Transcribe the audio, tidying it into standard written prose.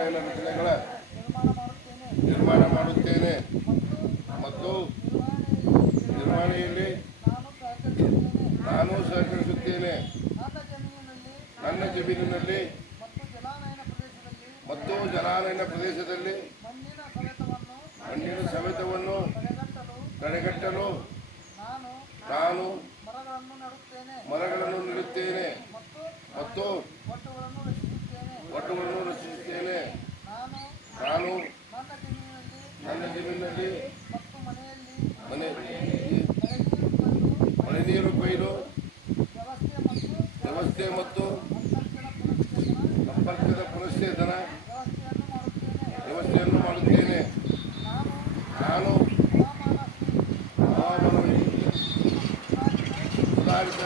ಜಲಾನಯನ ರಚನೆಗಳ ನಿರ್ಮಾಣ ಮಾಡುತ್ತೇನೆ ಮತ್ತು ನಿರ್ವಹಣೆಯಲ್ಲಿ ನಾನು ಸಹಕರಿಸುತ್ತೇನೆ. ನನ್ನ ಜಮೀನಿನಲ್ಲಿ ಮತ್ತು ಜಲಾನಯನ ಪ್ರದೇಶದಲ್ಲಿ ಮಣ್ಣಿನ ಸವೆತವನ್ನು ತಡೆಗಟ್ಟಲು ನಾನು ಮರಗಳನ್ನು ನೆಡುತ್ತೇನೆ ಮತ್ತು ಒಟ್ಟುಗಳನ್ನು ರಚಿಸುತ್ತೇನೆ. ನಾನು ನನ್ನ ಜಮೀನಿನಲ್ಲಿ ಮಳೆ ನೀರು ಕೊಯ್ಲು ವ್ಯವಸ್ಥೆ ಮತ್ತು ಸಂಪರ್ಕದ ಪುನಶ್ಚೇತನ ವ್ಯವಸ್ಥೆಯನ್ನು ಮಾಡುತ್ತೇನೆ. ನಾನು ಹವಾಮಾನ ಸುಧಾರಿತ